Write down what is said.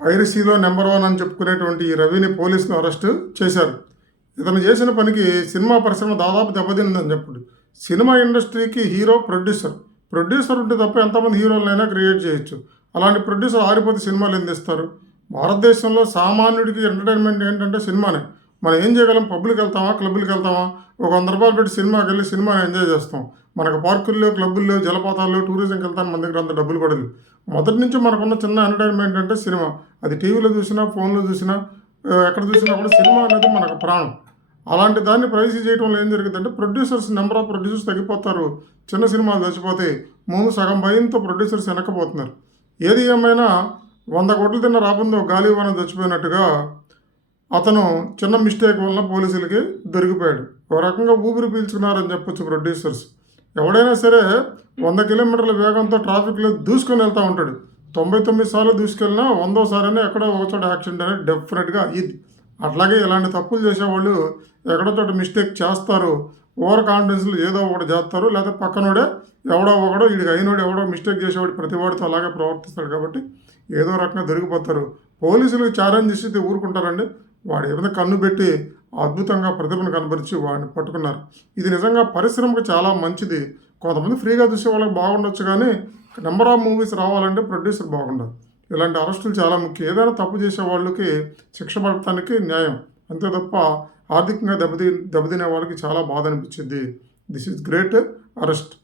పైరసీలో number one అని చెప్పుకునేటువంటి ఈ రవిని పోలీసులు అరెస్ట్ చేశారు. ఇతను చేసిన పనికి సినిమా పరిశ్రమ దాదాపు దెబ్బతిందని చెప్పండి. సినిమా ఇండస్ట్రీకి హీరో ప్రొడ్యూసర్. ప్రొడ్యూసర్ ఉంటే తప్ప ఎంతమంది హీరోలైనా క్రియేట్ చేయొచ్చు. అలాంటి ప్రొడ్యూసర్ ఆరిపోతే సినిమాలు ఎందిస్తారు. భారతదేశంలో సామాన్యుడికి ఎంటర్టైన్మెంట్ ఏంటంటే సినిమానే. మనం ఏం చేయగలం? పబ్లిక్ వెళ్తామా, క్లబ్బులకి వెళ్తామా, ఒక 100 రూపాయలు పెట్టి సినిమాకి వెళ్ళి సినిమాని ఎంజాయ్ చేస్తాం. మనకు పార్కుల్లో, క్లబ్బుల్లో, జలపాతాల్లో, టూరిజంకి వెళ్తాను, మన దగ్గర అంత డబ్బులు పడదు. మొదటి నుంచి మనకున్న చిన్న ఎంటర్టైన్మెంట్ అంటే సినిమా. అది టీవీలో చూసినా, ఫోన్లో చూసినా, ఎక్కడ చూసినా కూడా సినిమా అనేది మనకు ప్రాణం. అలాంటి దాన్ని ప్రైవసీ చేయడంలో ఏం జరుగుతుందంటే నెంబర్ ఆఫ్ ప్రొడ్యూసర్స్ తగ్గిపోతారు. చిన్న సినిమాలు చచ్చిపోతాయి. ముందు సగం భయంతో ప్రొడ్యూసర్స్ వెనక్కిపోతున్నారు. ఏది ఏమైనా 100 కోట్లు తిన్న రాబందు గాలివాన చచ్చిపోయినట్టుగా అతను చిన్న మిస్టేక్ వల్ల పోలీసులకి దొరికిపోయాడు. ఒక రకంగా ఊపిరి పీల్చుకున్నారని చెప్పొచ్చు ప్రొడ్యూసర్స్. ఎవడైనా సరే 100 కిలోమీటర్ల వేగంతో ట్రాఫిక్లో దూసుకొని వెళ్తూ ఉంటాడు. 99 సార్లు దూసుకెళ్ళినా 100వ సారైనా ఎక్కడో ఒకచోట యాక్సిడెంట్ అనేది డెఫినెట్గా అయ్యిద్ది. అట్లాగే ఇలాంటి తప్పులు చేసేవాళ్ళు ఎక్కడో చోట మిస్టేక్ చేస్తారు. ఓవర్ కాన్ఫిడెన్స్లో ఏదో ఒకటి చేస్తారు. లేకపోతే పక్కనోడే ఎవడో ఒకడో వీడికి అయినోడు ఎవడో మిస్టేక్ చేసేవాడు ప్రతివాడితో అలాగే ప్రవర్తిస్తాడు. కాబట్టి ఏదో రకంగా దొరికిపోతారు. పోలీసులకు ఛాలెంజ్ చేసి ఊరుకుంటారండి. వాడి ఏమైనా కన్ను పెట్టి అద్భుతంగా ప్రతిభను కనబరిచి వాడిని పట్టుకున్నారు. ఇది నిజంగా పరిశ్రమకు చాలా మంచిది. కొంతమంది ఫ్రీగా చూసే వాళ్ళకి బాగుండొచ్చు, కానీ నెంబర్ ఆఫ్ మూవీస్ రావాలంటే ప్రొడ్యూసర్ బాగుండదు. ఇలాంటి అరెస్టులు చాలా ముఖ్యం. ఏదైనా తప్పు చేసే వాళ్ళకి శిక్ష పడటానికి న్యాయం, అంతే తప్ప ఆర్థికంగా దెబ్బతినే వాళ్ళకి చాలా బాధ అనిపించింది. This is great arrest.